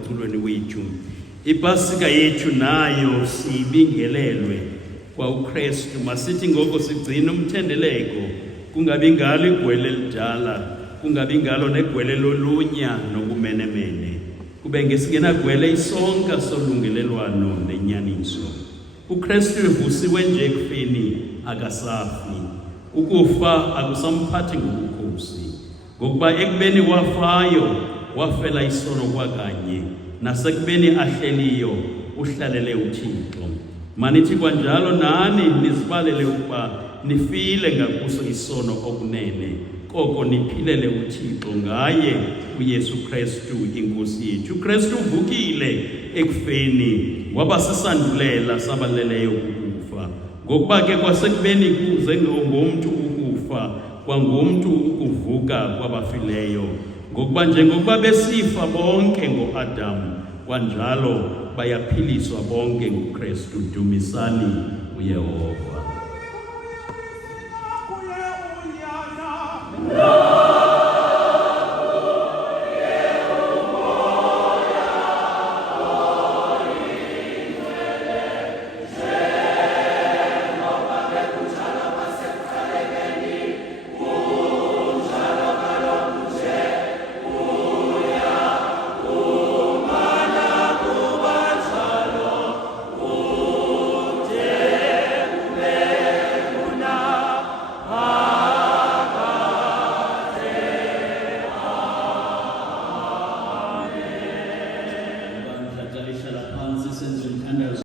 ekuculweni wethu. Ipasika yethu nayo siyibingelelwe kwa uKristu. Masithi ngoko sigcina umthendeleko, kungabi ngalo igwele elidala, kungabi ngalo negwele lolunya nokumenemene, kube ngesingenagwele isonka solungelelwano nenyaniso. uKristu evusiwe nje ekufeni akasafi, ukufa akusamphathi ngobukhosi, ngokuba ekubeni wafayo wafela isono kwakanye, nasekubeni ahleliyo uhlalele uThixo. Manithi kwanjalo nani nizibalele ukuba nifile ngakuso isono okunene, koko niphilele uThixo ngaye uYesu Kristu inkosi yethu. uKristu uvukile ekufeni, waba sisandulela sabaleleyo ukufa, ngokuba ke kwasekubeni kuze ngomntu ukufa, kwangomntu ukuvuka kwabafileyo, ngokuba njengokuba besifa bonke ngoAdamu, kwanjalo bayaphiliswa bonke nguKristu. Dumisani uYehova.